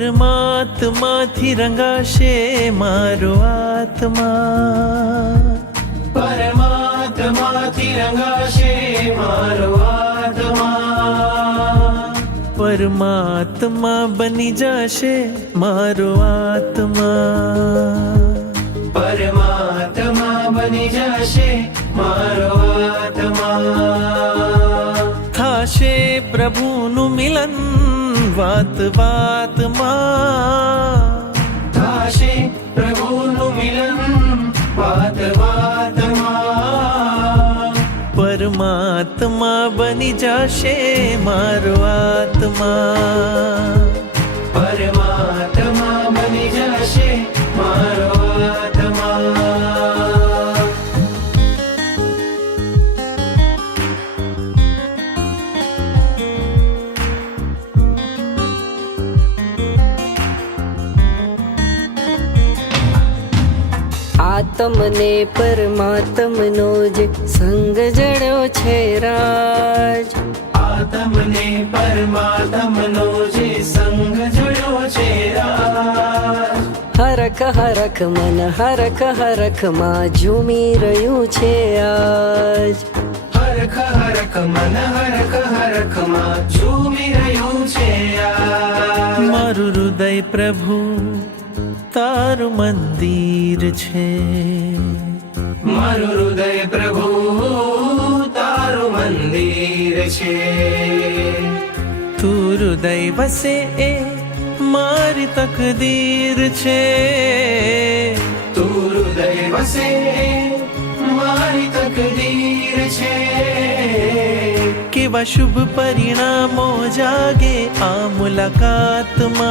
પરમાત્માથી રંગાશે મારો આત્મા, પરમાત્માથી રંગાશે મારો આત્મા, પરમાત્મા બની જશે મારો આત્મા, પરમાત્મા બની જશે મારો આત્મા. થાશે પ્રભુનું મિલન વાત વાતમાં, થાશે પ્રભુનું મિલન વાત વાતમાં, પરમાત્મા બની જશે મારો આત્મા, પરમાત્મા બની જશે મારો આત્મા. આત્મને પરમાત્મનો જે સંગ જડ્યો છે રાજ, આત્મને પરમાત્મનો જે સંગ જોડ્યો છે રાજ, હરખ હરખ મન હરખ હરખમાં ઝૂમી રહ્યું છે આજ, હરખ હરખ મન હરખ હરખમાં ઝૂમી રહ્યું છે આજ. મારું હૃદય પ્રભુ તારું મંદિર છે, મારું હૃદય પ્રભુ તારું મંદિર છે, તું હૃદય વસે એ મારી તકદીર છે, તું હૃદય વસે મારી તકદીર છે. કેવા શુભ પરિણામો જાગે આ મુલાકાતમાં,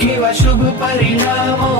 કેવા શુભ પરિણામો